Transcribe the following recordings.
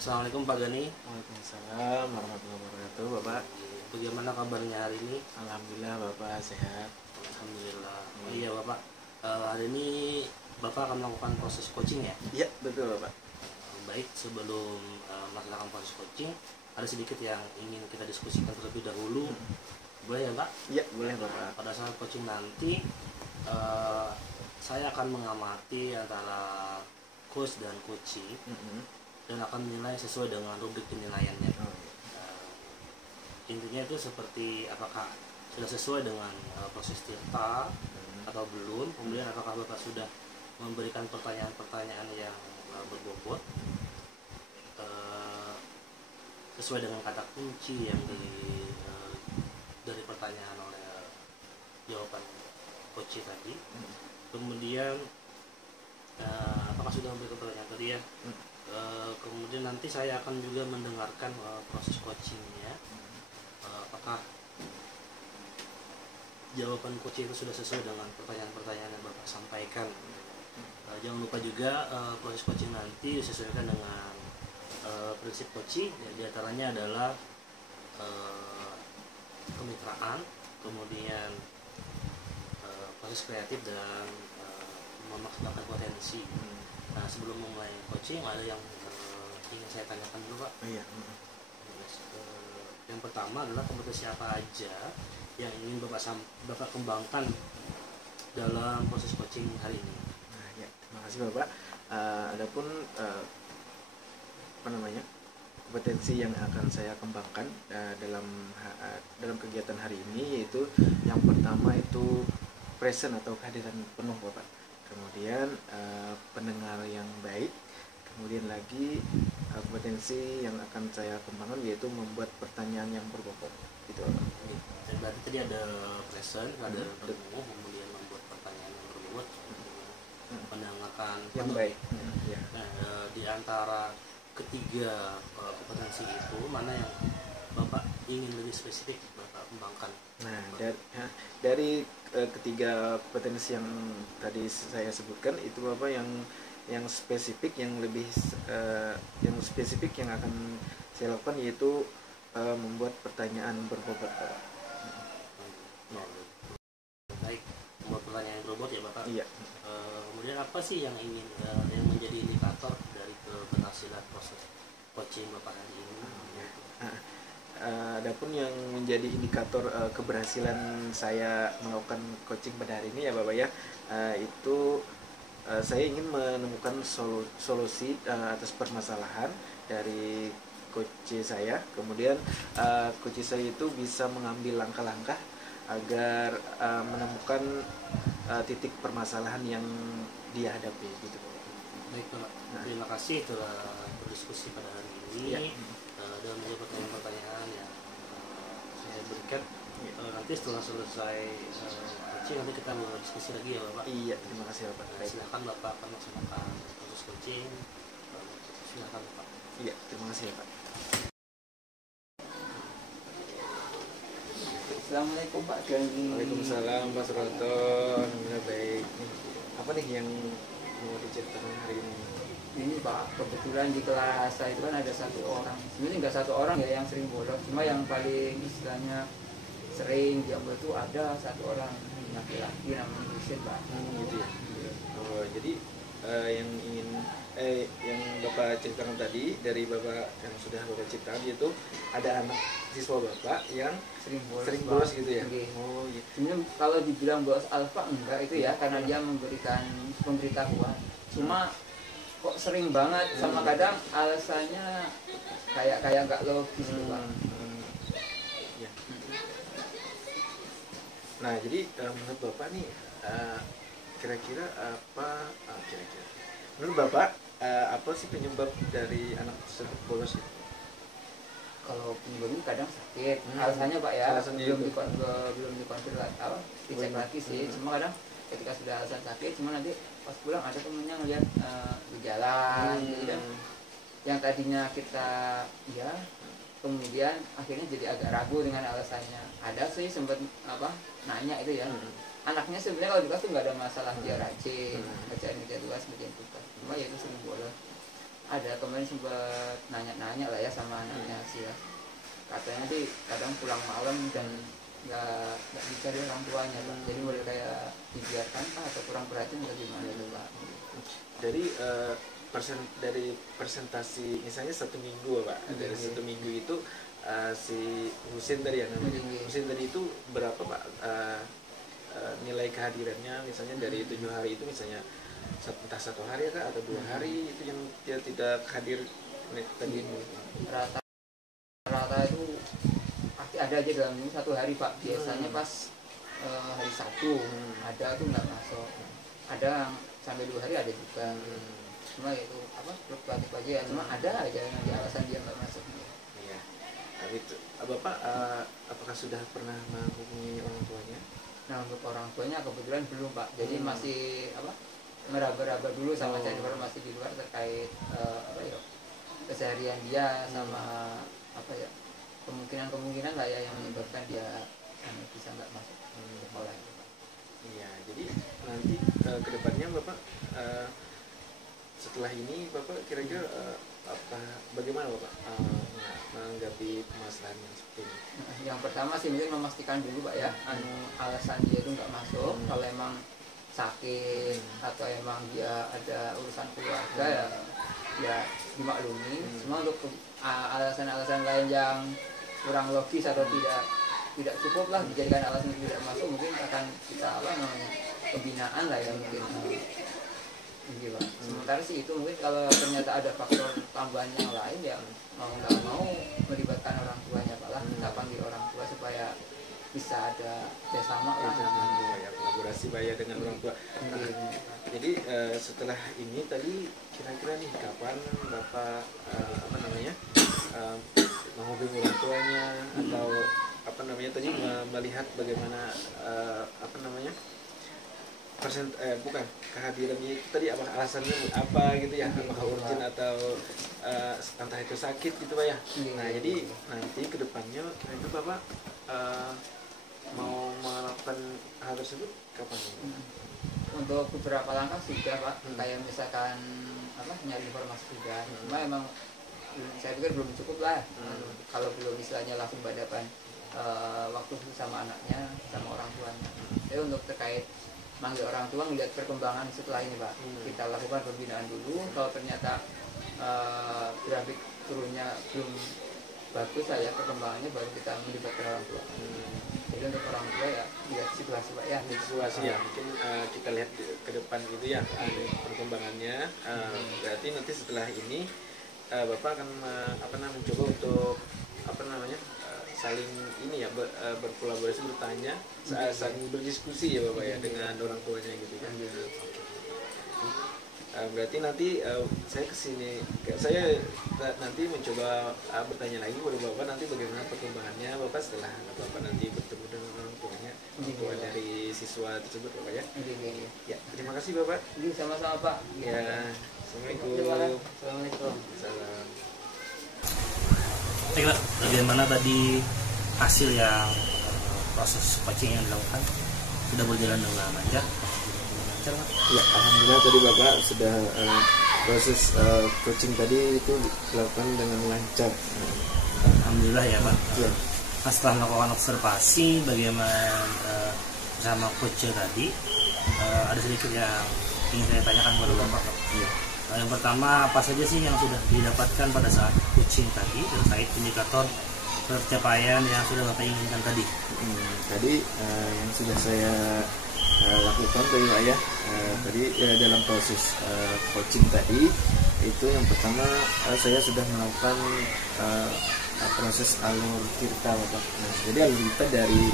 Assalamualaikum Pak Gani. Waalaikumsalam warahmatullahi wabarakatuh, Bapak. Bagaimana kabarnya hari ini? Alhamdulillah Bapak sehat. Alhamdulillah. Oh iya Bapak, hari ini Bapak akan melakukan proses coaching ya? Iya, betul Bapak. Baik, sebelum melaksanakan proses coaching, ada sedikit yang ingin kita diskusikan terlebih dahulu. Boleh ya Pak? Iya, boleh Bapak. Pada saat coaching nanti, saya akan mengamati antara coach dan coaching dan akan menilai sesuai dengan rubrik penilaiannya. Intinya itu seperti apakah sudah sesuai dengan proses Tirta atau belum, kemudian apakah Bapak sudah memberikan pertanyaan-pertanyaan yang berbobot sesuai dengan kata kunci yang dari pertanyaan oleh jawaban coach tadi. Kemudian apakah sudah memberikan pertanyaan tadi ya. Kemudian nanti saya akan juga mendengarkan proses coachingnya, apakah jawaban coach itu sudah sesuai dengan pertanyaan-pertanyaan yang Bapak sampaikan. Jangan lupa juga proses coaching nanti disesuaikan dengan prinsip coaching, diantaranya adalah kemitraan, kemudian proses kreatif dan memaksimalkan potensi. Nah, sebelum memulai coaching ada yang ingin saya tanyakan dulu Pak. Iya. Yang pertama adalah kompetensi apa aja yang ingin Bapak kembangkan dalam proses coaching hari ini. Nah, ya, terima kasih Bapak. Adapun kompetensi yang akan saya kembangkan dalam kegiatan hari ini, yaitu yang pertama itu present atau kehadiran penuh Bapak. Kemudian pendengar yang baik. Kemudian lagi kompetensi yang akan saya kembangkan yaitu membuat pertanyaan yang berbobot. Gitu Bapak. Berarti tadi ada present, ada penuh, kemudian membuat pertanyaan yang berbobot, mendengarkan yang penuh. baik. Ya. Nah, di antara ketiga kompetensi itu mana yang Bapak ingin lebih spesifik Bapak kembangkan? Nah, dari ketiga kompetensi yang tadi saya sebutkan itu Bapak yang spesifik, yang lebih yang spesifik yang akan saya lakukan yaitu membuat pertanyaan berbobot Bapak. Baik, membuat pertanyaan yang berbobot ya Bapak. Iya. Kemudian apa sih yang ingin yang menjadi indikator dari keberhasilan proses coaching Bapak hari ini? Adapun yang menjadi indikator keberhasilan saya melakukan coaching pada hari ini ya Bapak ya, itu saya ingin menemukan solusi atas permasalahan dari coach saya. Kemudian coach saya itu bisa mengambil langkah-langkah agar menemukan titik permasalahan yang dia hadapi gitu. Baik Pak, terima kasih telah berdiskusi pada hari ini. Ya. Dan menjawab pertanyaan-pertanyaan yang saya berikan. Nanti setelah selesai coaching nanti kita mau diskusi lagi ya Bapak. Iya, terima kasih Bapak. Silakan Bapak akan melaksanakan proses coaching. Silakan Bapak. Iya, terima kasih ya Pak. Assalamualaikum Pak Gani. Waalaikumsalam Pak Suroto. Alhamdulillah baik. Apa nih yang mau diceritakan hari ini? Ini Pak, kebetulan di kelas saya itu kan ada satu orang. Sebenarnya nggak satu orang ya yang sering bolos, cuma yang paling istilahnya sering dia bolos itu ada satu orang laki-laki namanya Husin Pak. Gitu ya. Oh, jadi yang Bapak ceritakan tadi dari Bapak yang sudah Bapak ceritakan yaitu ada anak siswa Bapak yang Sering bolos Pak. gitu ya. Oke. Oh gitu. Sebenarnya kalau dibilang bolos alfa enggak itu ya, karena dia memberikan pemberitahuan. Cuma kok sering banget sama kadang alasannya kayak nggak logis gitu Pak. Ya. Nah jadi menurut Bapak nih kira-kira apa menurut Bapak apa sih penyebab dari anak tersebut bolos itu? Kalau penyebabnya kadang sakit, alasannya Pak ya, Alasannya belum dikonfirmasi dicek lagi sih. Cuma kadang ketika sudah alasan sakit, cuma nanti pas pulang ada temennya ngeliat gejala gitu kan, yang tadinya kita ya kemudian akhirnya jadi agak ragu dengan alasannya. Ada sih sempat nanya itu ya, anaknya sebenarnya kalau di kelas tuh nggak ada masalah, dia rajin, ngerjain tugas, ngerjain tugas, cuma ya itu sering bolos. ada kemarin sempat nanya-nanya lah ya sama anaknya sih ya, katanya sih kadang pulang malam dan nggak bisa dia orang tuanya Pak. Jadi boleh kayak dibiarkan Pak atau kurang perhatian atau gimana itu Pak? Dari persentasi misalnya 1 minggu Pak, dari 1 minggu itu si Husin tadi ya namanya, Husin tadi itu berapa Pak nilai kehadirannya, misalnya dari 7 hari itu misalnya entah 1 hari kah atau 2 hari itu yang dia tidak hadir tadi? Rata itu pasti ada aja dalam minggu 1 hari Pak. Biasanya pas hari Sabtu ada tuh nggak masuk, ada sampai 2 hari ada juga. Cuma itu apa fluktuatif aja ya, cuma ada aja yang di alasan dia nggak masuk. Iya. Tapi itu Bapak apakah sudah pernah menghubungi orang tuanya? Nah untuk orang tuanya kebetulan belum Pak, jadi masih apa meraba-raba dulu sama cari informasi di luar terkait apa ya keseharian dia sama apa ya kemungkinan lah ya yang menyebabkan dia bisa nggak masuk sekolah itu Pak. Iya, jadi nanti kedepannya Bapak setelah ini Bapak kira-kira bagaimana Bapak menanggapi permasalahan yang seperti ini? Yang pertama sih mungkin memastikan dulu Pak ya, alasan dia itu nggak masuk. Kalau emang sakit atau emang dia ada urusan keluarga ya dimaklumi. Semua untuk alasan-alasan lain yang kurang logis atau tidak cukup lah dijadikan alasan tidak masuk, mungkin akan kita pembinaan lah ya mungkin. Gitu. Sementara sih itu mungkin kalau ternyata ada faktor tambahan yang lain ya mau nggak mau melibatkan orang tuanya Pak lah, kita panggil orang tua supaya bisa ada bersama lah, ya kolaborasi Pak ya dengan orang tua. Jadi setelah ini tadi kira-kira nih kapan Bapak menghubungi orang tuanya atau tadi melihat bagaimana kehadirannya itu tadi apa alasannya apa gitu ya, apakah urgent atau entah itu sakit gitu Pak ya. Nah jadi nanti kedepannya itu Bapak mau melakukan hal tersebut kapan? Untuk beberapa langkah sudah Pak, kayak misalkan nyari informasi sudah, cuma emang saya pikir belum cukup lah kalau belum istilahnya langsung berhadapan waktu sama anaknya sama orang tuanya. Jadi untuk terkait manggil orang tua melihat perkembangan setelah ini Pak, kita lakukan pembinaan dulu. Kalau ternyata grafik turunnya belum bagus ya perkembangannya, baru kita melibatkan orang tua. Jadi untuk orang tua ya lihat situasi Pak ya, situasi ya mungkin kita lihat ke depan gitu ya perkembangannya. Berarti nanti setelah ini Bapak akan mencoba untuk saling ini ya berkolaborasi, bertanya, saling berdiskusi ya Bapak ya dengan orang tuanya gitu ya. Berarti nanti saya nanti mencoba bertanya lagi kepada Bapak nanti bagaimana perkembangannya Bapak setelah Bapak nanti bertemu dengan orang tuanya, orang tua dari siswa tersebut Bapak ya. Ya, terima kasih Bapak. Sama-sama Pak. Ya, assalamualaikum. Assalamualaikum. Salam. Baiklah, bagaimana tadi hasil yang proses coaching yang dilakukan sudah berjalan dengan lancar? Ya, alhamdulillah tadi Bapak sudah proses coaching tadi itu dilakukan dengan lancar. Alhamdulillah ya Pak. Ya. Nah, setelah melakukan observasi bagaimana bersama coach tadi, ada sedikit yang ingin saya tanyakan kepada Bapak. Ya. Yang pertama, apa saja sih yang sudah didapatkan pada saat coaching tadi terkait indikator pencapaian yang sudah Bapak inginkan tadi? Tadi yang sudah saya lakukan tadi Pak ya, tadi dalam proses coaching tadi itu yang pertama saya sudah melakukan proses alur tirta Bapak. Nah, jadi alur tirta dari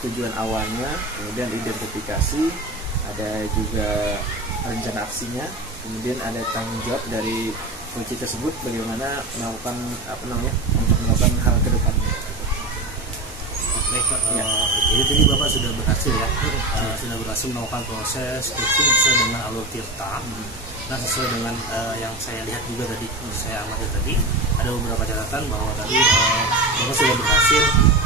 tujuan awalnya, kemudian identifikasi, ada juga rencana aksinya, kemudian ada tanggung jawab dari coach tersebut bagaimana melakukan untuk melakukan hal ke depannya. Baik Pak, jadi tadi Bapak sudah berhasil ya, sudah berhasil melakukan proses coaching sesuai dengan alur tirta. Nah, sesuai dengan yang saya lihat juga tadi, saya amati tadi, ada beberapa catatan bahwa tadi Bapak sudah berhasil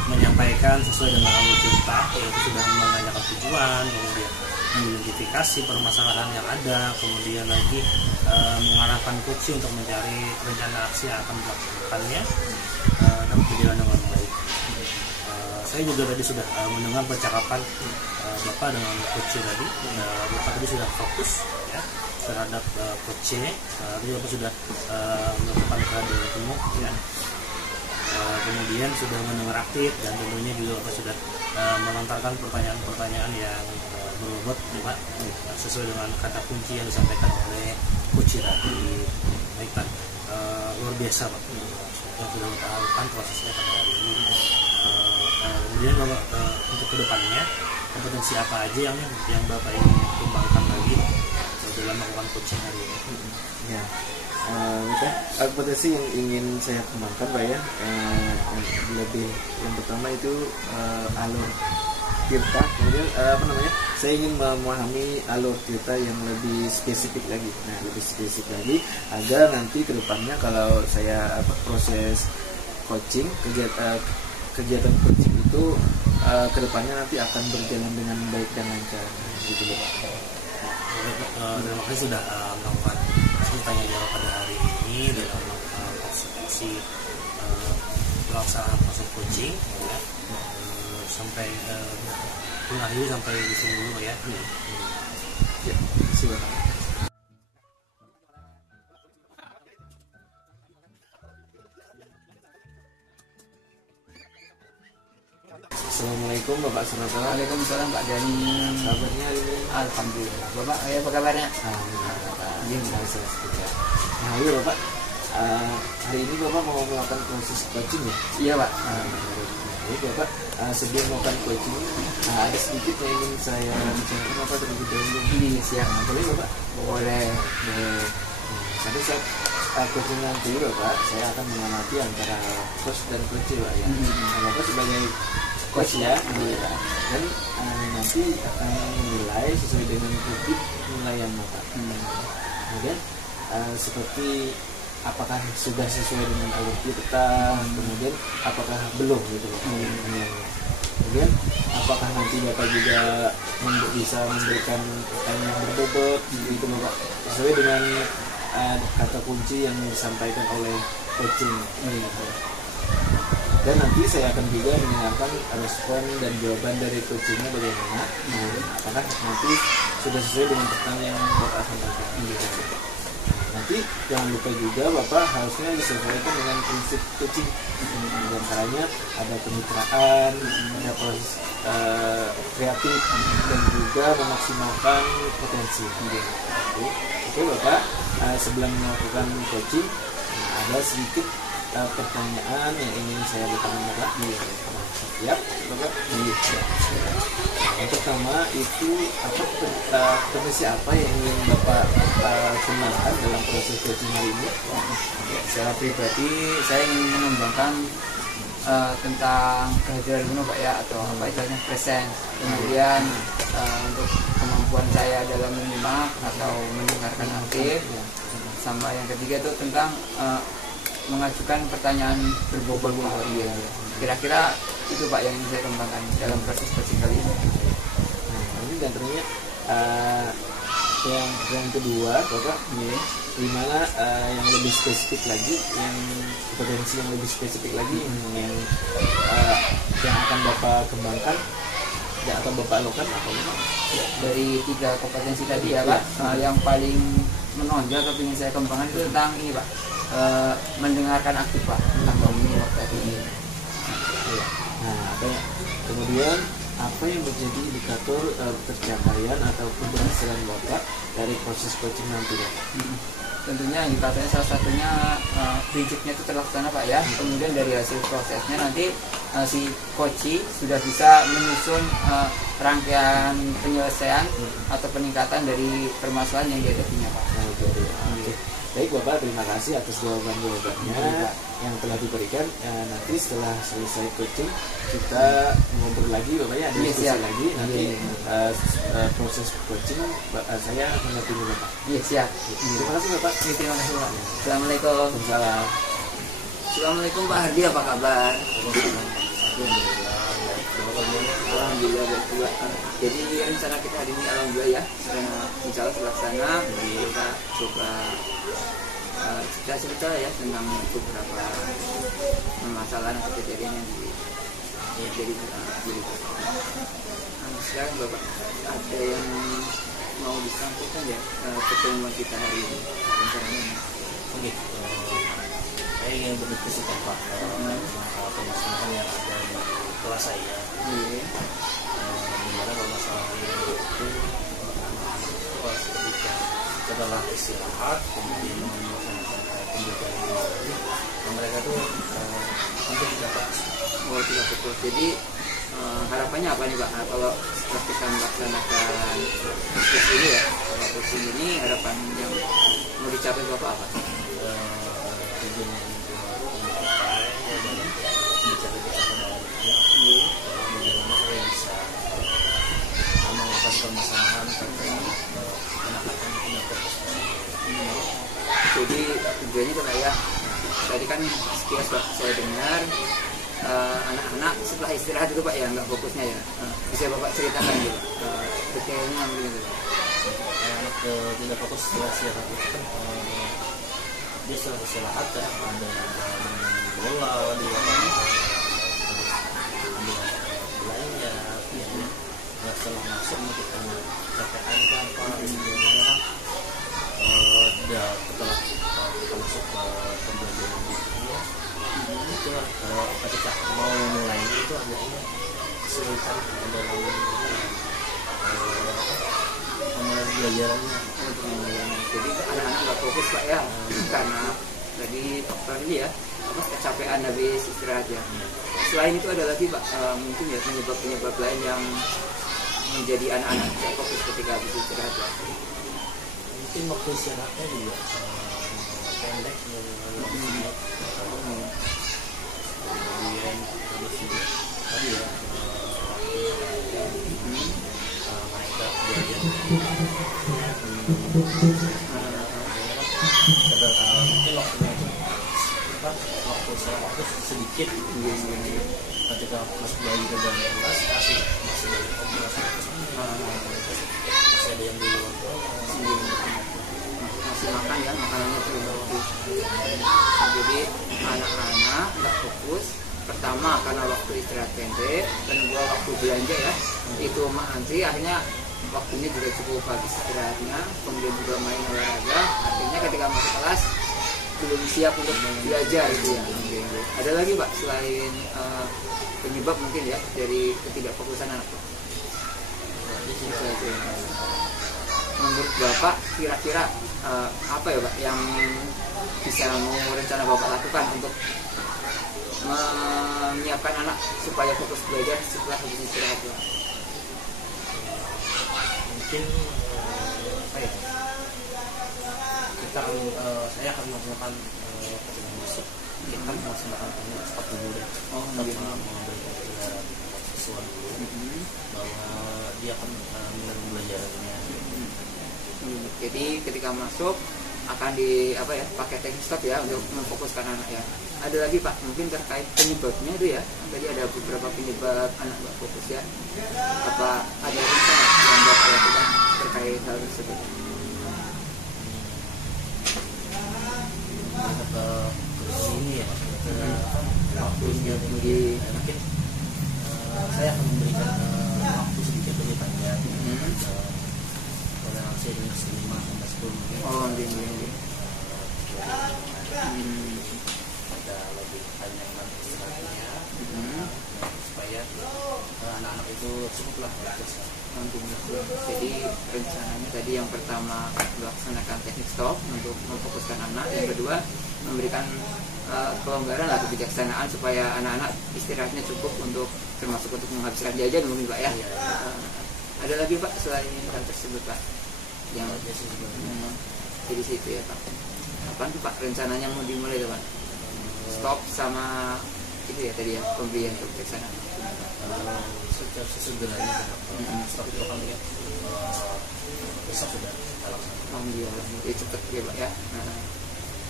menyampaikan sesuai dengan alur tirta, yaitu sudah menanyakan tujuan, kemudian mengidentifikasi permasalahan yang ada, kemudian lagi mengarahkan coach untuk mencari rencana aksi yang akan dilakukannya dapat berjalan dengan baik. Saya juga tadi sudah mendengar percakapan Bapak dengan coach tadi. Bapak tadi sudah fokus ya terhadap coachnya. Tadi Bapak sudah melakukan kehadiran temu ya. Kemudian sudah mendengar aktif dan tentunya juga Bapak sudah melontarkan pertanyaan-pertanyaan yang berbobot Pak, sesuai dengan kata kunci yang disampaikan oleh coach tadi. Baik Pak, luar biasa Pak yang sudah Bapak lakukan prosesnya pada hari ini. Kemudian Bapak untuk kedepannya kompetensi apa aja yang Bapak ingin kembangkan lagi dalam melakukan coaching hari ini? Ya, kompetensi yang ingin saya kembangkan Pak ya, yang pertama itu alur tirta, kemudian saya ingin memahami alur tirta yang lebih spesifik lagi. Nah, lebih spesifik lagi agar nanti kedepannya kalau saya proses coaching, kegiatan coaching itu kedepannya nanti akan berjalan dengan baik dan lancar. Gitu Pak. Terima kasih sudah melakukan tanya jawab pada hari ini dalam konsultasi pelaksanaan proses coaching ya. Sampai mengakhiri sampai di sini dulu ya. Ya, silakan. Assalamualaikum Bapak Sunata. Waalaikumsalam Pak Dani. Kabarnya hari ini? Alhamdulillah. Bapak, apa kabarnya? Nah, iya Bapak. Hari ini Bapak mau melakukan proses coaching ya? Iya Pak. Baik Bapak, sebelum melakukan coaching, ada sedikit yang ingin saya bicarakan Bapak terlebih dahulu. Ini siap. Boleh Bapak? Boleh. Pada saat coaching nanti Bapak, saya akan mengamati antara coach dan coach Pak ya. Bapak sebagai coach ya, dan nanti akan menilai sesuai dengan kritik penilaian Bapak. Kemudian seperti apakah sudah sesuai dengan alur kita, kemudian apakah belum gitu Pak. Kemudian apakah nanti Bapak juga bisa memberikan pertanyaan yang berbobot gitu Bapak, sesuai dengan kata kunci yang disampaikan oleh coaching. Dan nanti saya akan juga mendengarkan respon dan jawaban dari coachingnya bagaimana. Apakah nanti sudah sesuai dengan pertanyaan yang Bapak sampaikan. Nanti jangan lupa juga Bapak harusnya disesuaikan dengan prinsip coaching. Di antaranya ada kemitraan, ada proses kreatif, dan juga memaksimalkan potensi. Oke Bapak, sebelum melakukan coaching ada sedikit pertanyaan yang ingin saya berikan Bapak. Siap Bapak? Yang pertama itu kompetensi apa yang ingin Bapak kembangkan dalam proses coaching hari ini? Secara pribadi saya ingin mengembangkan tentang kehadiran penuh Pak ya, atau apa istilahnya present. Kemudian untuk kemampuan saya dalam menyimak atau mendengarkan aktif. Sama yang ketiga itu tentang mengajukan pertanyaan berbobot. Kira-kira itu Pak yang ingin saya kembangkan dalam proses coaching kali ini. Ini diantaranya yang kedua Bapak, di mana yang lebih spesifik lagi, yang potensi yang lebih spesifik lagi yang akan Bapak kembangkan yang akan Bapak lakukan apa Bapak? Dari 3 kompetensi tadi ya Pak, yang paling menonjol atau ingin saya kembangkan itu tentang ini Pak, mendengarkan aktif Pak, atau menyimak tadi. Nah, kemudian apa yang menjadi indikator pencapaian atau keberhasilan Bapak dari proses coaching nanti Pak? Tentunya indikatornya salah satunya prinsipnya itu terlaksana Pak ya. Kemudian dari hasil prosesnya nanti si coach sudah bisa menyusun rangkaian penyelesaian atau peningkatan dari permasalahan yang dihadapinya Pak. Baik Bapak, terima kasih atas jawaban-jawabannya yang telah diberikan. Nanti setelah selesai coaching kita ngobrol lagi Bapak ya, ada diskusi lagi. Nanti proses coaching saya mengerti Bapak. Iya siap. Terima kasih Bapak. Terima kasih Pak. Assalamualaikum. Waalaikumsalam. Assalamualaikum Pak Hardi, apa kabar? Alhamdulillah baik juga. Jadi rencana kita hari ini alhamdulillah ya sudah insya Allah terlaksana. Kita coba cerita ya tentang beberapa permasalahan atau kejadian yang jadi sekarang Bapak ada yang mau disampaikan ya pertemuan kita hari ini rencananya. Oke, saya ingin berdiskusikan Pak permasalahan yang ada di kelas saya. Dimana permasalahan itu anak-anak itu ketika setelah istirahat kemudian melaksanakan pembelajaran kembali, mereka tuh hampir tidak fokus. Oh, tidak fokus. Jadi harapannya apa nih Pak? Kalau setelah kita melaksanakan kurs ini ya, kalau kurs ini harapan yang mau dicapai Bapak apa? Tujuan yang mencapai adalah bicara kita pada bagaimana saya bisa melakukan permasalahan terkait anak-anak yang tidak fokus. Jadi tujuannya itu ya, tadi kan sekilas Pak saya dengar anak-anak setelah istirahat itu Pak ya nggak fokusnya ya. Bisa Bapak ceritakan gitu detailnya gitu. Anak tidak fokus setelah istirahat itu kan dia setelah istirahat ya ada main bola di lapangan, ambil belanja, setelah masuk mungkin karena capean kan apa sebenarnya kan setelah kita masuk ke pembelajaran berikutnya itu ketika mau mulai itu agaknya kesulitan dalam pembelajarannya. Jadi anak-anak nggak fokus Pak ya karena tadi faktor ini ya apa kecapean habis istirahat ya. Selain itu ada lagi Pak mungkin ya penyebab lain yang menjadi anak-anak tidak fokus ketika habis istirahat ya. Mungkin waktu istirahatnya juga pendek kemudian terus juga tadi ya mereka belajar mungkin waktu saya waktu sedikit ketika masuk lagi ke dalam kelas masih dari masih ada yang di luar masih makan ya makanannya terlalu. Jadi anak-anak nggak fokus pertama karena waktu istirahat pendek, kedua waktu belanja ya itu antri akhirnya waktunya juga cukup habis istirahatnya, kemudian juga main olahraga, artinya ketika masuk kelas belum siap untuk belajar gitu ya. Ada lagi Pak selain penyebab mungkin ya dari ketidakfokusan anak Pak? Menurut Bapak kira-kira apa ya Pak yang bisa rencana Bapak lakukan untuk menyiapkan anak supaya fokus belajar setelah habis istirahat ya? Mungkin apa ya, saya akan melaksanakan ketika masuk kita akan melaksanakan cepat dulu deh memberikan pelajaran siswa dulu bahwa dia akan menerima pembelajarannya. Jadi ketika masuk akan pakai teknik stop ya untuk memfokuskan anak ya. Ada lagi Pak mungkin terkait penyebabnya itu ya, tadi ada beberapa penyebab anak nggak fokus ya, apa ada rencana yang Bapak lakukan terkait hal tersebut? Ini ya waktunya tinggi mungkin saya akan memberikan waktu sedikit lebih panjang pada saya ini 5-10 mungkin. Oh ini ada lebih panjang nanti istirahatnya supaya anak-anak itu cukuplah jadi rencananya tadi yang pertama melaksanakan teknik stop untuk memfokuskan anak, yang kedua memberikan kelonggaran atau kebijaksanaan supaya anak-anak istirahatnya cukup untuk termasuk untuk menghabiskan jajan mungkin Pak ya. Ada lagi Pak selain hal tersebut Pak yang jadi situ ya Pak? Kapan tuh Pak rencananya mau dimulai Pak? Stop sama itu ya tadi ya pemberian kebijaksanaan. Sejak sesegeranya stop itu kan ya besok sudah kita laksanakan. Alhamdulillah itu cepet ya Pak ya.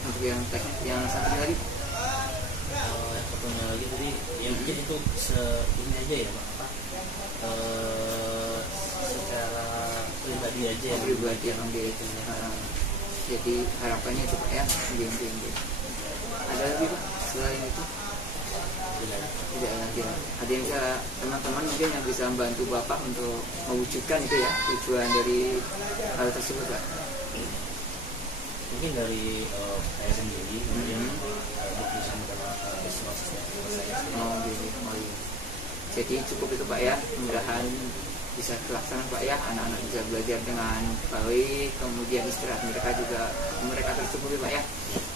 Untuk yang teknik yang satunya lagi yang satunya lagi tadi yang mungkin itu ini aja ya Pak secara pribadi aja ya, pribadi yang dia itu. Jadi harapannya itu Pak ya, ada lagi Pak selain itu? Tidak lagi. Ada yang bisa teman-teman mungkin yang bisa membantu Bapak untuk mewujudkan itu ya, tujuan dari hal tersebut Pak? Mungkin dari saya sendiri kemudian berusaha dengan proses saya. Oh gitu. Oh, iya. Jadi cukup itu Pak ya, mudah-mudahan bisa terlaksana Pak ya, anak-anak bisa belajar dengan baik, kemudian istirahat mereka tercukupi Pak ya.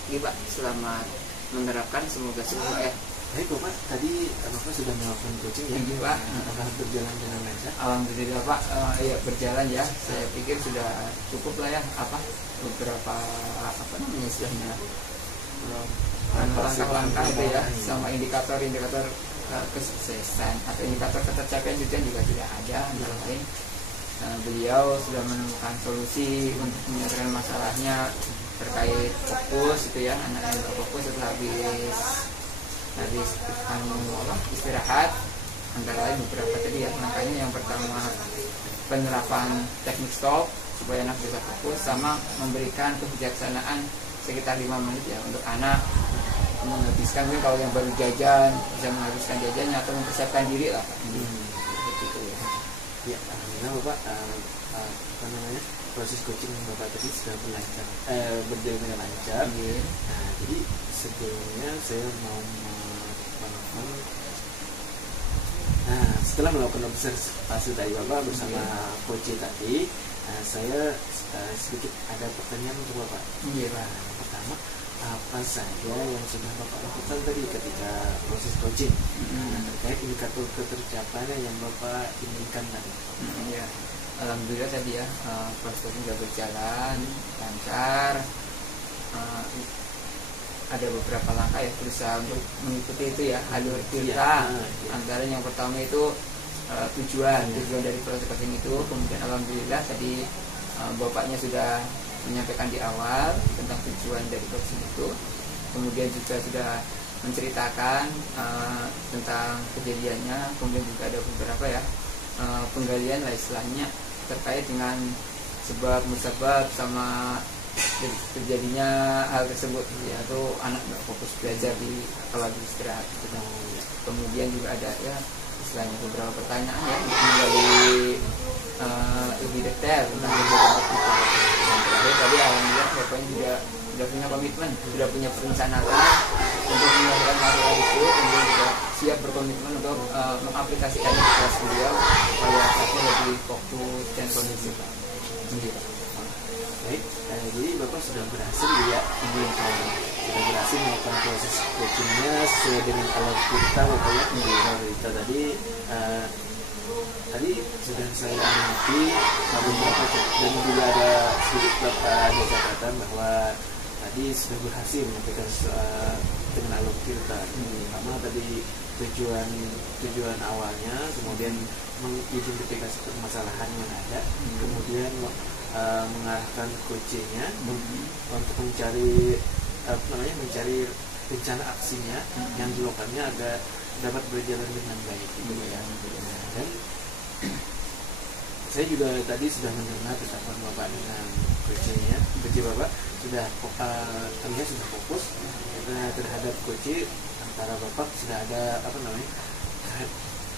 Ini Pak, selamat menerapkan, semoga semua ya. Baik Bapak, tadi Bapak sudah melakukan coaching ya? Iya Pak. Apakah berjalan dengan lancar? Alhamdulillah Pak, ya berjalan ya. Saya pikir sudah cukup lah ya, beberapa istilahnya langkah-langkah itu ya, sama indikator-indikator kesuksesan atau indikator ketercapaian juga sudah ada. Antara lain beliau sudah menemukan solusi untuk menyelesaikan masalahnya terkait fokus itu ya, anak yang fokus setelah habis istirahat. Antara lain beberapa tadi ya langkahnya, yang pertama penerapan teknik stop supaya anak bisa fokus, sama memberikan kebijaksanaan sekitar 5 menit ya untuk anak menghabiskan, mungkin kalau yang baru jajan bisa menghabiskan jajannya atau mempersiapkan diri lah seperti itu ya. Ya, alhamdulillah Bapak, proses coaching Bapak tadi sudah berjalan dengan lancar. Nah, jadi sebelumnya saya mau melakukan, setelah melakukan observasi dari Bapak bersama coach tadi, saya sedikit ada pertanyaan untuk Bapak. Iya Pak. Pertama, apa saja yang sudah Bapak lakukan tadi ketika proses coaching terkait indikator ketercapaian yang Bapak inginkan tadi? Ya, alhamdulillah tadi ya proses coaching sudah berjalan lancar. Ada beberapa langkah ya, berusaha untuk mengikuti itu ya, alur cerita. Antara yang pertama itu tujuan dari proses coaching itu. Kemudian alhamdulillah tadi bapaknya sudah menyampaikan di awal tentang tujuan dari coaching itu. Kemudian juga sudah menceritakan tentang kejadiannya. Kemudian juga ada beberapa ya penggalian lah istilahnya terkait dengan sebab musabab sama terjadinya hal tersebut, yaitu anak nggak fokus belajar di kalau istirahat gitu. Kemudian juga ada ya istilahnya beberapa pertanyaan ya menggali lebih detail tentang beberapa kita. Dan terakhir tadi alhamdulillah bapaknya sudah punya komitmen, sudah punya perencanaan untuk menyelesaikan masalah itu, kemudian juga siap berkomitmen untuk mengaplikasikannya di kelas beliau supaya kelasnya lebih fokus dan kondusif. Baik, jadi Bapak sudah berhasil ya, sudah berhasil melakukan proses coachingnya sesuai dengan alat kita Bapak ya. Kita tadi sudah saya amati beberapa dan juga ada sedikit Bapak ada catatan bahwa tadi sudah berhasil menyampaikan dengan alat kita. Pertama tadi tujuan awalnya, kemudian mengidentifikasi permasalahan yang ada, kemudian mengarahkan coachingnya untuk mencari rencana aksinya yang dilakukannya agar dapat berjalan dengan baik gitu ya. Dan saya juga tadi sudah mendengar tentang Bapak dengan coachingnya, coaching Bapak sudah terlihat sudah fokus terhadap coaching. Antara Bapak sudah ada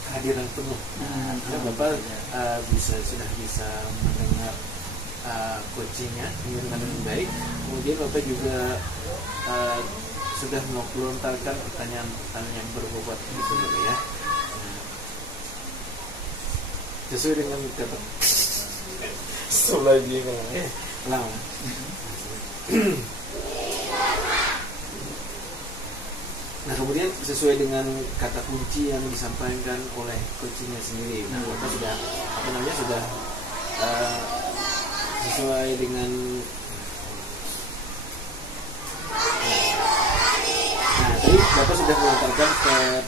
kehadiran penuh. Bapak sudah bisa mendengar coachingnya dengan baik. Kemudian Bapak juga sudah melontarkan pertanyaan-pertanyaan yang berbobot gitu ya. Sesuai dengan kata lagi lama. Nah kemudian sesuai dengan kata kunci yang disampaikan oleh coachingnya sendiri. Nah Bapak sudah sudah sesuai dengan tadi Bapak sudah melontarkan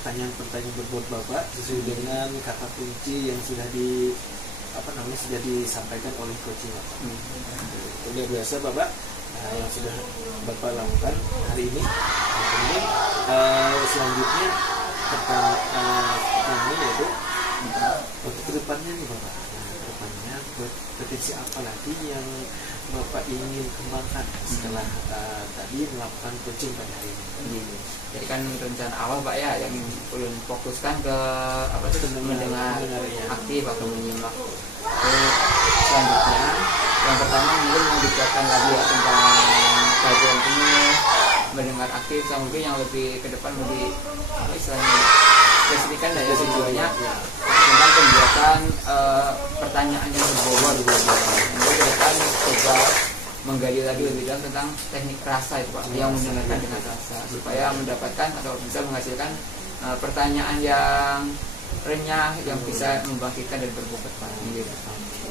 pertanyaan-pertanyaan berbobot Bapak sesuai dengan kata kunci yang sudah sudah disampaikan oleh coaching Bapak. Luar biasa Bapak yang sudah Bapak lakukan hari ini. Kemudian selanjutnya pertanyaan yaitu Untuk kedepannya nih Bapak, nah, kedepannya potensi apa lagi yang Bapak ingin kembangkan setelah tadi melakukan coaching pada hari ini? Jadi kan rencana awal Pak ya, yang belum fokuskan ke apa itu mendengar aktif atau menyimak. Selanjutnya, yang pertama mungkin membicarakan lagi ya tentang kajian ini, mendengar aktif, sama mungkin yang lebih ke depan lebih apa istilahnya spesifikan ya tujuannya tentang pembuatan pertanyaan yang berbobot. Kemudian ke depan coba menggali lagi lebih dalam tentang teknik rasa itu Pak, yang mendengarkan dengan rasa supaya mendapatkan atau bisa menghasilkan pertanyaan yang renyah yang bisa membangkitkan dan berbobot Pak.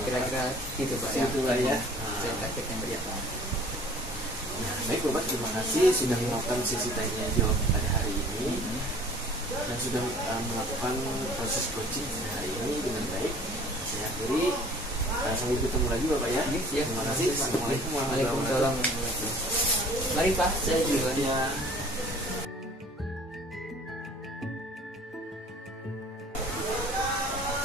Kira-kira gitu Pak ya. Itulah ya. Saya target yang berapa. Nah, baik Bapak, terima kasih sudah melakukan sesi tanya jawab pada hari ini dan sudah melakukan proses coaching pada hari ini dengan baik. Saya akhiri. Sampai ketemu lagi Bapak ya. Terima kasih. Assalamualaikum warahmatullahi wabarakatuh. Mari Pak, saya duluan ya.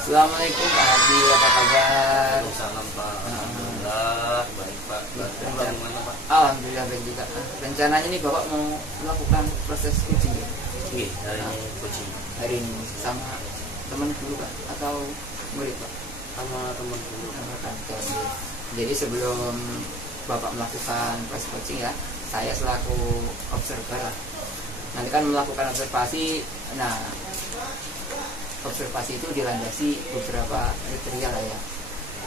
Assalamualaikum Pak Hadi, apa kabar? Salam Pak. Alhamdulillah baik Pak. Bagaimana Pak? Alhamdulillah baik juga. Rencananya nih Bapak mau melakukan proses coaching ya? Iya, hari ini coaching Hari ini sama teman dulu Pak atau murid Pak? sama teman dulu. Sama kantor. Jadi sebelum Bapak melakukan proses coaching ya, saya selaku observer lah. Nanti kan melakukan observasi, nah observasi itu dilandasi beberapa kriteria lah ya,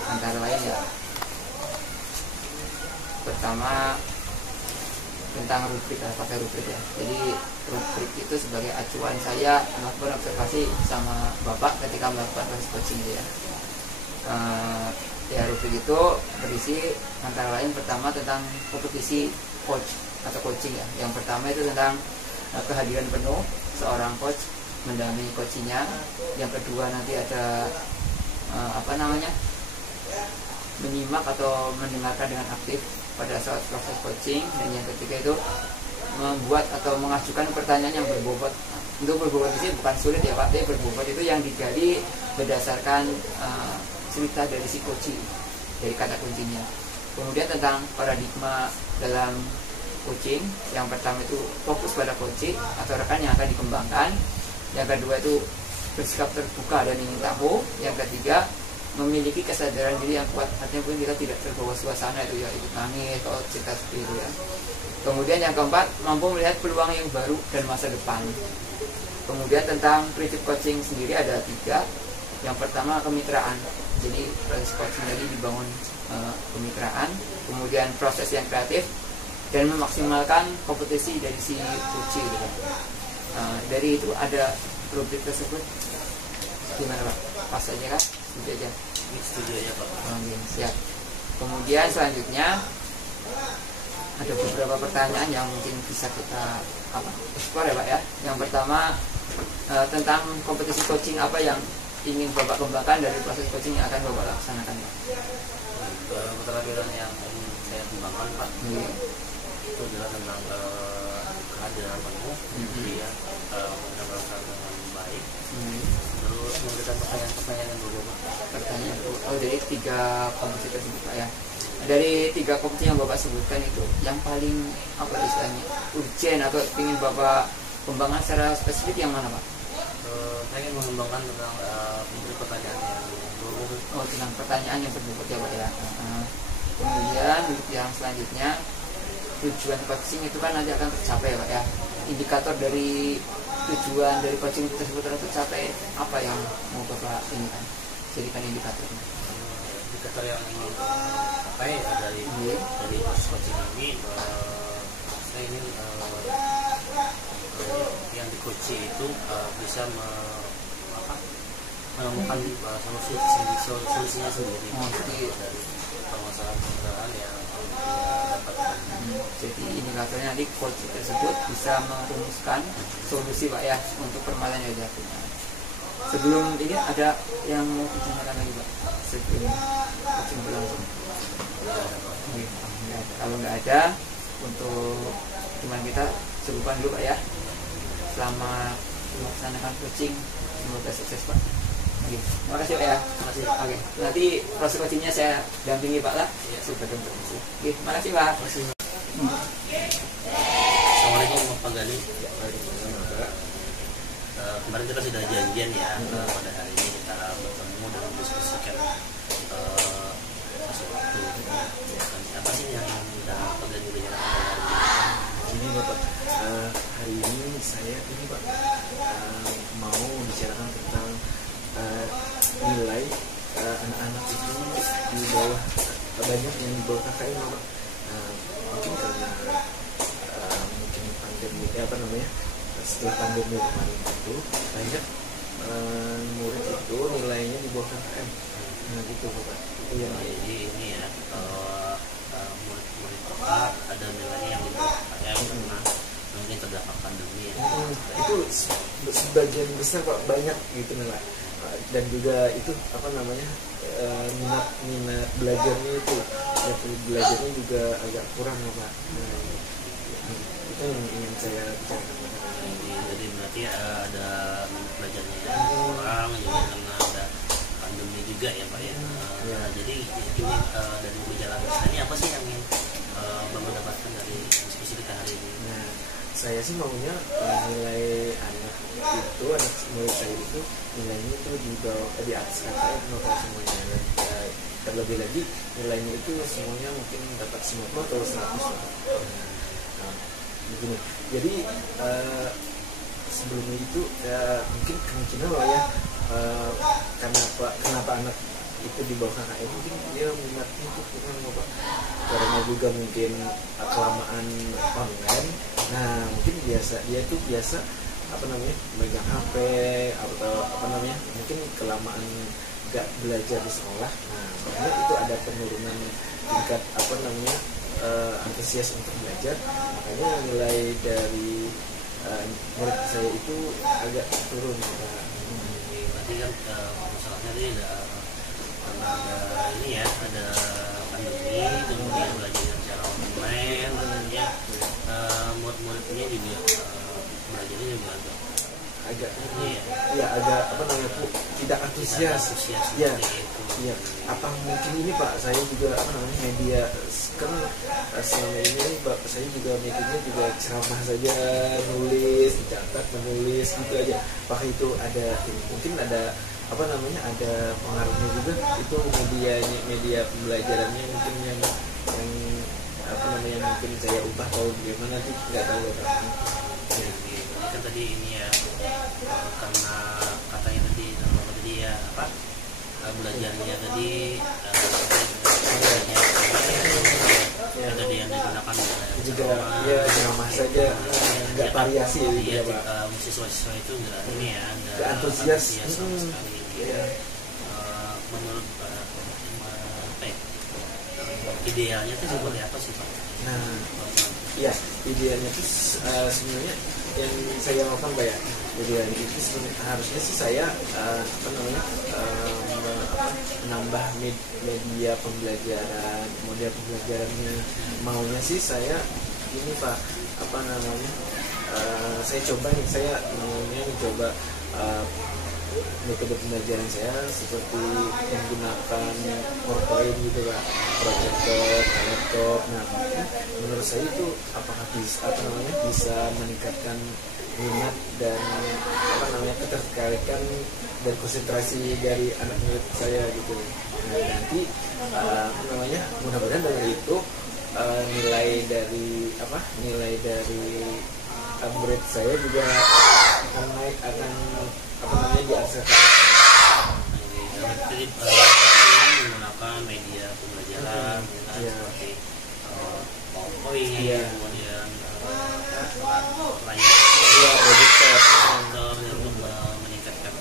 antara lain ya pertama tentang rubrik lah, pakai rubrik ya. Jadi rubrik itu sebagai acuan saya melakukan observasi sama Bapak ketika melakukan proses coaching ya. Ya rubrik itu berisi antara lain pertama tentang kompetisi coach atau coaching ya. Yang pertama itu tentang kehadiran penuh seorang coach mendampingi coachingnya. Yang kedua nanti ada menyimak atau mendengarkan dengan aktif pada saat proses coaching. Dan yang ketiga itu membuat atau mengajukan pertanyaan yang berbobot. Untuk berbobot ini bukan sulit ya Pak, tapi berbobot itu yang digali berdasarkan cerita dari si coach, dari kata kuncinya. Kemudian tentang paradigma dalam coaching, yang pertama itu fokus pada coach atau rekan yang akan dikembangkan. Yang kedua itu bersikap terbuka dan ingin tahu. Yang ketiga memiliki kesadaran diri yang kuat, artinya pun kita tidak terbawa suasana itu ya, ikut nangis atau cerita seperti itu ya. Kemudian yang keempat, mampu melihat peluang yang baru dan masa depan. Kemudian tentang prinsip coaching sendiri ada 3. Yang pertama kemitraan. Jadi proses coaching tadi dibangun kemitraan. Kemudian proses yang kreatif dan memaksimalkan kompetisi dari si coach gitu. Dari itu ada rubrik tersebut gimana Pak? Pas aja kan? Setuju aja. Setuju aja Pak. Siap. Kemudian selanjutnya ada beberapa pertanyaan yang mungkin bisa kita explore ya Pak ya. Yang pertama tentang kompetisi coaching apa yang ingin Bapak kembangkan dari proses coaching yang akan Bapak laksanakan Pak? Keterampilan yang ingin saya kembangkan Pak itu adalah tentang kehadiran penuh, kemudian mendengarkan dengan baik, terus memberikan pertanyaan-pertanyaan yang berbobot. Pertanyaan dari 3 kompetisi tersebut Pak ya. Dari 3 kompetisi yang Bapak sebutkan itu yang paling istilahnya urgent atau ingin Bapak kembangkan secara spesifik yang mana Pak? Saya ingin mengembangkan tentang memberi pertanyaan yang berbobot. Tentang pertanyaan yang berbobot ya Pak ya. Kemudian yang selanjutnya tujuan coaching itu kan nanti akan tercapai Pak ya. Indikator dari tujuan dari coaching tersebut tercapai apa yang mau Bapak ini kan jadikan indikatornya? Indikator yang ingin capai dari proses coaching ini, saya ingin yang di coaching itu bisa menemukan solusinya sendiri dari permasalahan yang dapatkan. Jadi indikatornya nanti coach tersebut bisa merumuskan solusi Pak ya untuk permasalahan yang dihadapi. Sebelum ini ada yang mau ditanyakan lagi Pak sebelum coaching berlangsung? Kalau nggak ada, untuk teman kita cukupkan dulu Pak ya. Selamat melaksanakan coaching, semoga sukses Pak. Oke, terima kasih Pak ya. Terima kasih. Oke, nanti proses coachingnya saya dampingi Pak lah. Iya. Sebagai informasi. Oke, terima kasih Pak. Terima kasih. Assalamualaikum Pak Gani. Kemarin kita sudah janjian ya, pada hari ini kita bertemu dan mendiskusikan sesuatu. Apa sih yang sudah Pak Gani bicarakan hari ini? Ini Bapak, hari ini saya ini Pak mau bicarakan tentang nilai anak-anak itu di bawah, banyak yang di bawah KKN Bapak. Mungkin karena mungkin pandemi setelah pandemi kemarin itu banyak murid itu nilainya di bawah KKN. Nah gitu Bapak, itu yang Jadi ini ya, murid-murid Bapak ada nilainya yang di bawah KKN karena mungkin terdampak pandemi ya. itu sebagian besar Pak, banyak gitu nilai. Dan juga itu minat belajarnya juga agak kurang Pak. Nah, itu yang ingin saya bicarakan. Jadi berarti ada minat belajarnya yang kurang juga karena ada pandemi juga ya Pak ya. Jadi ini dari berjalan ini apa sih yang ingin Bapak dapatkan dari diskusi kita hari ini? Nah, saya sih maunya nilai anak murid saya itu nilainya itu di atas KKN Bapak semuanya. Terlebih lagi nilainya itu semuanya mungkin dapat 90 atau 100. Nah, begini. Jadi sebelumnya itu mungkin kemungkinan lah ya, kenapa anak itu di bawah KKN, mungkin dia minatnya itu kurang Bapak, karena juga mungkin kelamaan online. Nah mungkin dia tuh biasa megang HP atau mungkin kelamaan gak belajar di sekolah. Nah makanya itu ada penurunan tingkat antusias untuk belajar. Makanya nilai dari murid saya itu agak turun. Berarti kan masalahnya tadi karena ada ini ya, ada pandemi, kemudian belajar secara online, ya murid-muridnya juga belajarnya juga agak ini ya, agak tidak antusias. Ya, iya. Apa mungkin ini Pak, saya juga media kan selama ini Pak, saya juga mikirnya juga ceramah saja, nulis, dicatat, menulis gitu aja. Apakah itu mungkin ada ada pengaruhnya juga itu media pembelajarannya mungkin yang mungkin saya ubah atau bagaimana sih, nggak tahu Pak. Kan tadi ini ya, karena katanya tadi ya belajarnya tadi metode yang digunakan juga ya ceramah saja, nggak variasi ya, Pak. Siswa-siswa itu nggak ini ya, nggak antusias sama sekali. Menurut idealnya itu seperti apa sih Pak? Nah, ya idealnya itu sebenarnya yang saya lakukan Pak ya, idealnya itu sebenarnya harusnya sih saya menambah media pembelajaran, model pembelajarannya. Maunya sih saya ini Pak, saya maunya mencoba metode pembelajaran saya seperti menggunakan PowerPoint gitu Pak, proyektor, laptop. Nah, menurut saya itu apakah bisa meningkatkan minat dan ketertarikan dan konsentrasi dari anak murid saya gitu. Nah, nanti mudah-mudahan dari itu nilai dari murid saya juga akan naik, di atas. Jadi menggunakan media pembelajaran seperti PowerPoint, kemudian layar projector untuk meningkatkan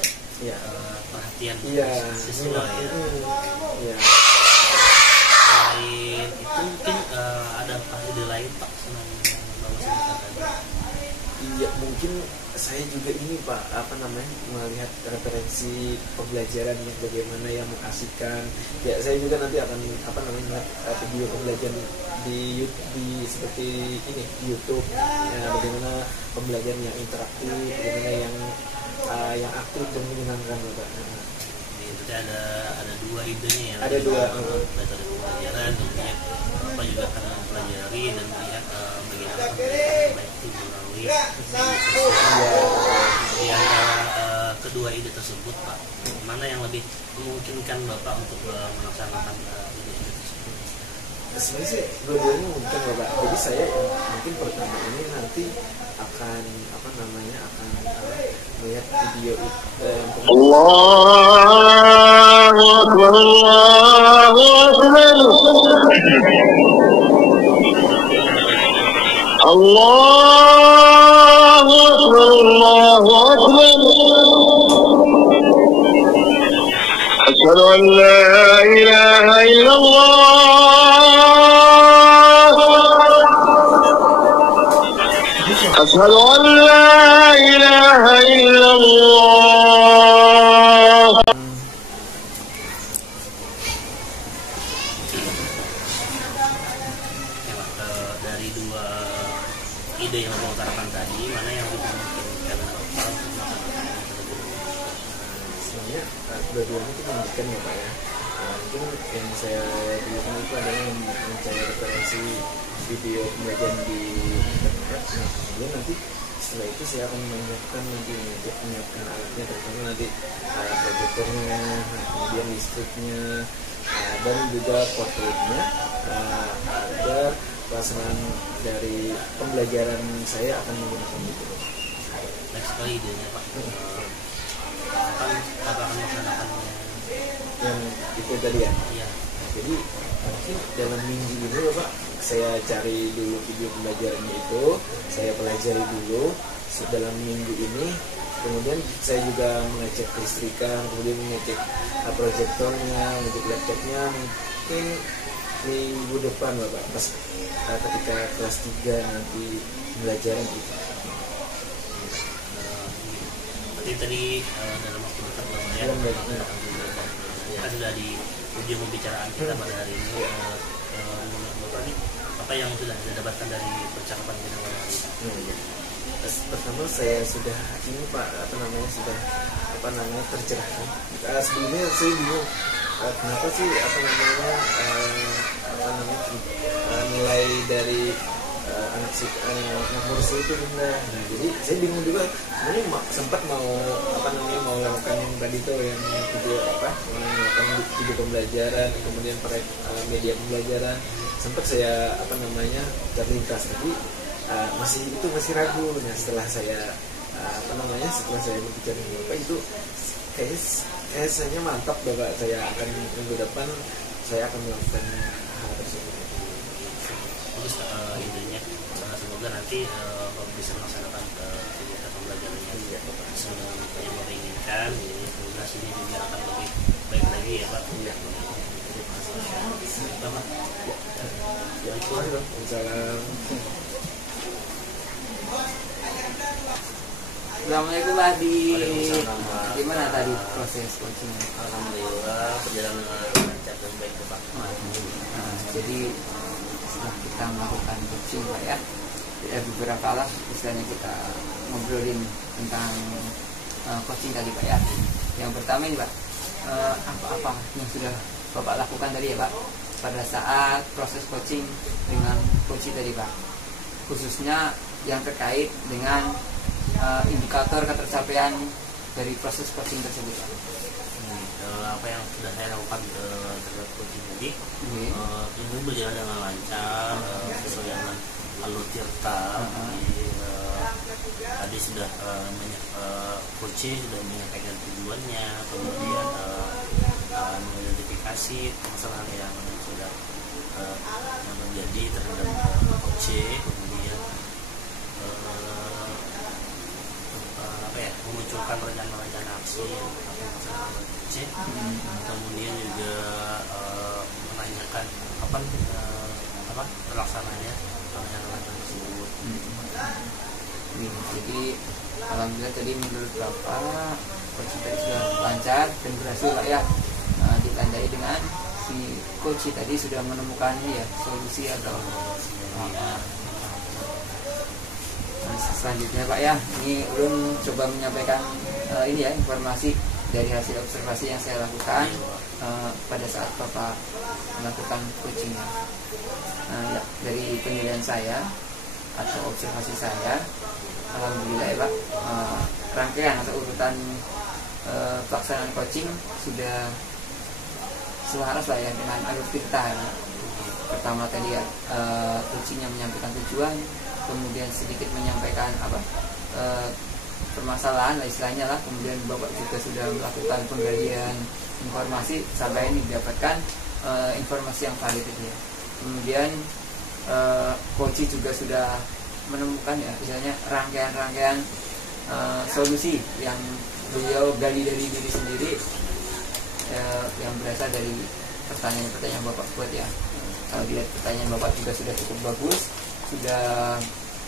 perhatian siswa ya. Selain itu mungkin ada ide lain Pak senang Bapak sebutkan tadi? Iya, mungkin saya juga ini Pak, melihat referensi pembelajaran yang bagaimana yang mengasihkan. Ya, saya juga nanti akan melihat video pembelajaran di seperti ini di YouTube. Ya, bagaimana pembelajaran yang interaktif, bagaimana yang aktif dan menyenangkan Bapak. berarti ada dua idenya ya. Ada dua. Metode pembelajaran, kemudian Bapak juga akan mempelajari dan melihat bagaimana baik itu melalui media sosial. Di antara kedua ide tersebut, Pak, mana yang lebih memungkinkan Bapak untuk melaksanakan ide tersebut? Sebenarnya sih dua-duanya mungkin Bapak. Jadi saya mungkin pertama ini nanti akan melihat video Allahu Akbar, Allahu Akbar, Allahu Akbar, Allahu Akbar. Asyhadu an la ilaha illallah, asyhadu an la ilaha illallah. Dari dua ide yang Bapak utarakan tadi, mana yang lebih memungkinkan Bapak untuk melaksanakan ide tersebut? sebenarnya dua-duanya itu memungkinkan ya Pak ya. Mungkin yang saya dulukan itu adalah mencari referensi video pembelajaran di internet. Nah, kemudian nanti setelah itu saya akan menyiapkan alatnya, terutama nanti proyektornya, kemudian listriknya, dan juga portfolionya, agar pelaksanaan dari pembelajaran saya akan menggunakan itu. Baik sekali idenya, Pak. Kapan Bapak akan melaksanakannya? Yang itu tadi ya. Iya. Jadi mungkin dalam minggu ini Bapak, saya cari dulu video pembelajarannya itu, saya pelajari dulu dalam minggu ini, kemudian saya juga mengecek listrikan, kemudian mengecek proyektornya, mengecek laptopnya. Mungkin minggu depan Bapak, pas ketika kelas 3 nanti pembelajaran itu. Berarti tadi dalam waktu dekat Bapak ya, Dalam waktu dekat. kan sudah di ujung pembicaraan kita pada hari ini. Menurut Bapak nih, apa yang sudah didapatkan dari percakapan kita pada hari ini? Pertama saya sudah ini Pak, sudah tercerahkan. Sebelumnya saya bingung kenapa sih nilai dari anak murid itu rendah. Jadi saya bingung juga. Sebenarnya sempat mau melakukan yang tadi tuh, yang melakukan video pembelajaran, kemudian media pembelajaran. Sempat saya terlintas, tapi masih ragu. Nah, setelah saya berbicara dengan Bapak, itu kayaknya mantap Bapak. Saya akan minggu depan saya akan melakukan hal tersebut. Bagus idenya. Semoga nanti Bapak bisa melaksanakan kegiatan pembelajarannya sesuai dengan apa yang Bapak inginkan. Jadi semoga hasilnya juga akan lebih baik lagi ya Pak. Iya. Bapak. Ya, Waalaikumsalam. Assalamualaikum Pak Adi. Waalaikumsalam, Pak. Gimana tadi proses coaching? Alhamdulillah berjalan dengan lancar dan baik Pak. Jadi setelah kita melakukan coaching Pak ya, beberapa kali istilahnya kita ngobrolin tentang coaching tadi Pak ya. Yang pertama ini Pak, apa-apa yang sudah Bapak lakukan tadi ya Pak pada saat proses coaching dengan coach tadi Pak, khususnya yang terkait dengan indikator ketercapaian dari proses coaching tersebut Pak. Apa yang sudah saya lakukan terhadap coaching tadi, ini berjalan dengan lancar, sesuai dengan alur Tirta. Tadi sudah coaching sudah menyampaikan tujuannya, kemudian mengidentifikasi permasalahan yang sudah yang terjadi terhadap coaching, kemudian memunculkan rencana-rencana aksi yang akan dilaksanakan coaching, kemudian juga menanyakan kapan terlaksananya rencana-rencana tersebut. Jadi alhamdulillah tadi menurut Bapak coaching tadi sudah lancar dan berhasil Pak ya, ditandai dengan si coach tadi sudah menemukan ya solusi atau selanjutnya Pak ya, ini ulun coba menyampaikan ini ya informasi dari hasil observasi yang saya lakukan pada saat Bapak melakukan coachingnya. Ya, dari penilaian saya atau observasi saya, alhamdulillah ya Pak, rangkaian atau urutan pelaksanaan coaching sudah selaras lah ya dengan alur cerita ya. Pertama tadi ya, coachingnya menyampaikan tujuan, kemudian sedikit menyampaikan permasalahan lah istilahnya lah, kemudian Bapak juga sudah melakukan penggalian informasi sampai ini didapatkan informasi yang valid itu ya. Kemudian coach juga sudah menemukan ya misalnya rangkaian-rangkaian solusi yang beliau gali dari diri sendiri, yang berasal dari pertanyaan-pertanyaan Bapak buat ya. Kalau dilihat pertanyaan Bapak juga sudah cukup bagus, sudah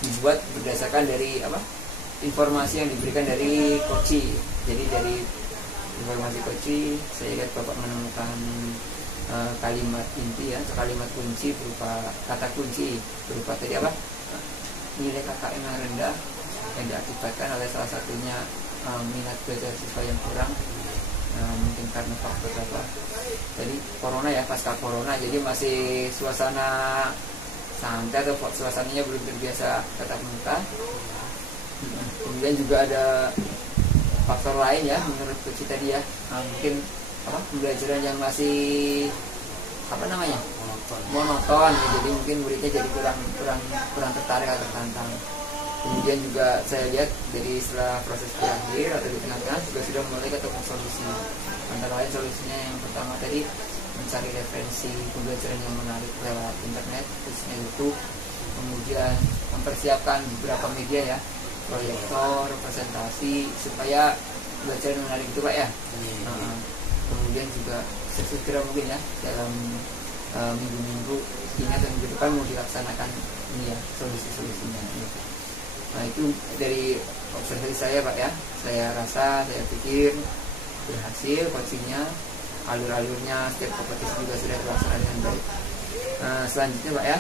dibuat berdasarkan dari informasi yang diberikan dari coach. Jadi dari informasi coach saya lihat Bapak menemukan kalimat inti ya, atau kalimat kunci berupa kata kunci berupa tadi nilai KKM yang rendah yang diakibatkan oleh salah satunya minat belajar siswa yang kurang, mungkin karena faktor jadi corona ya, pasca corona, jadi masih suasana santai atau suasananya belum terbiasa tatap muka. Kemudian juga ada faktor lain ya menurut coach tadi ya, mungkin pembelajaran yang masih monoton ya, jadi mungkin muridnya jadi kurang tertarik atau tertantang. Kemudian juga saya lihat dari setelah proses berakhir atau di tengah-tengah juga sudah mulai ketemu solusi. Antara lain solusinya yang pertama tadi mencari referensi pembelajaran yang menarik lewat internet, khususnya YouTube. Kemudian mempersiapkan beberapa media ya, proyektor, presentasi, supaya belajar menarik itu Pak ya. Kemudian juga segera mungkin ya dalam minggu-minggu ini atau minggu depan mau dilaksanakan ini ya solusi-solusinya. Nah itu dari observasi saya Pak ya. Saya pikir berhasil coachingnya, alur-alurnya setiap kompetisi juga sudah terlaksana dengan baik. Selanjutnya Pak ya,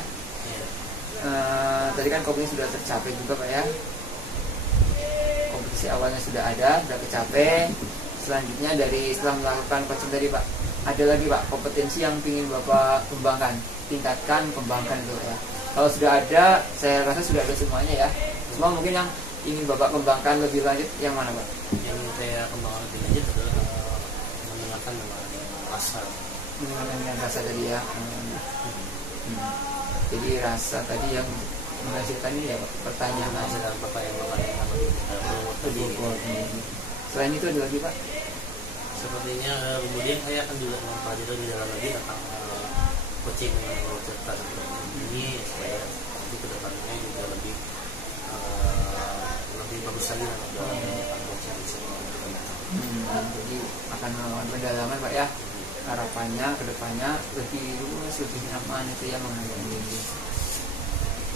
tadi kan kompetisi sudah tercapai juga Pak ya. Kompetisi awalnya sudah ada, sudah tercapai. Selanjutnya dari setelah melakukan coaching tadi Pak, ada lagi Pak kompetensi yang ingin Bapak kembangkan, tingkatkan, kembangkan itu ya. Kalau sudah ada, saya rasa sudah ada semuanya ya. Cuma mungkin yang ingin Bapak kembangkan lebih lanjut yang mana Pak? Yang saya kembangkan lebih lanjut adalah mendengarkan dengan rasa. Mendengarkan dengan rasa tadi ya. Jadi rasa tadi yang menghasilkan ini ya Pak, pertanyaan dan pertanyaan lebih selain itu ada lagi Pak? Sepertinya kemudian saya akan juga mempelajari lebih dalam lagi tentang coaching dengan cerita seperti ini, supaya nanti kedepannya juga lebih bagus lagi dalam coaching di sini. Jadi akan melakukan pendalaman Pak ya, harapannya kedepannya lebih luas, lebih nyaman itu ya mengenai ini.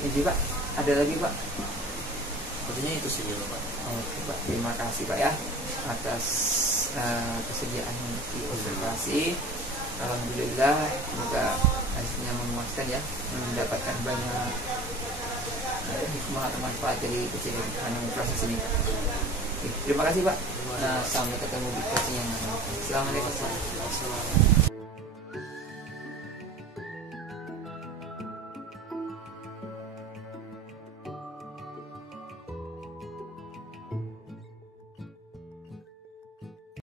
Jadi Pak, ada lagi Pak? Sepertinya itu sih dulu Pak. Oke Pak, terima kasih Pak ya atas kesediaan di observasi. Alhamdulillah, semoga hasilnya memuaskan ya, mendapatkan banyak hikmah atau manfaat dari kejadian proses ini. Oke, terima kasih Pak. Sampai ketemu di sesi yang lain. Assalamualaikum.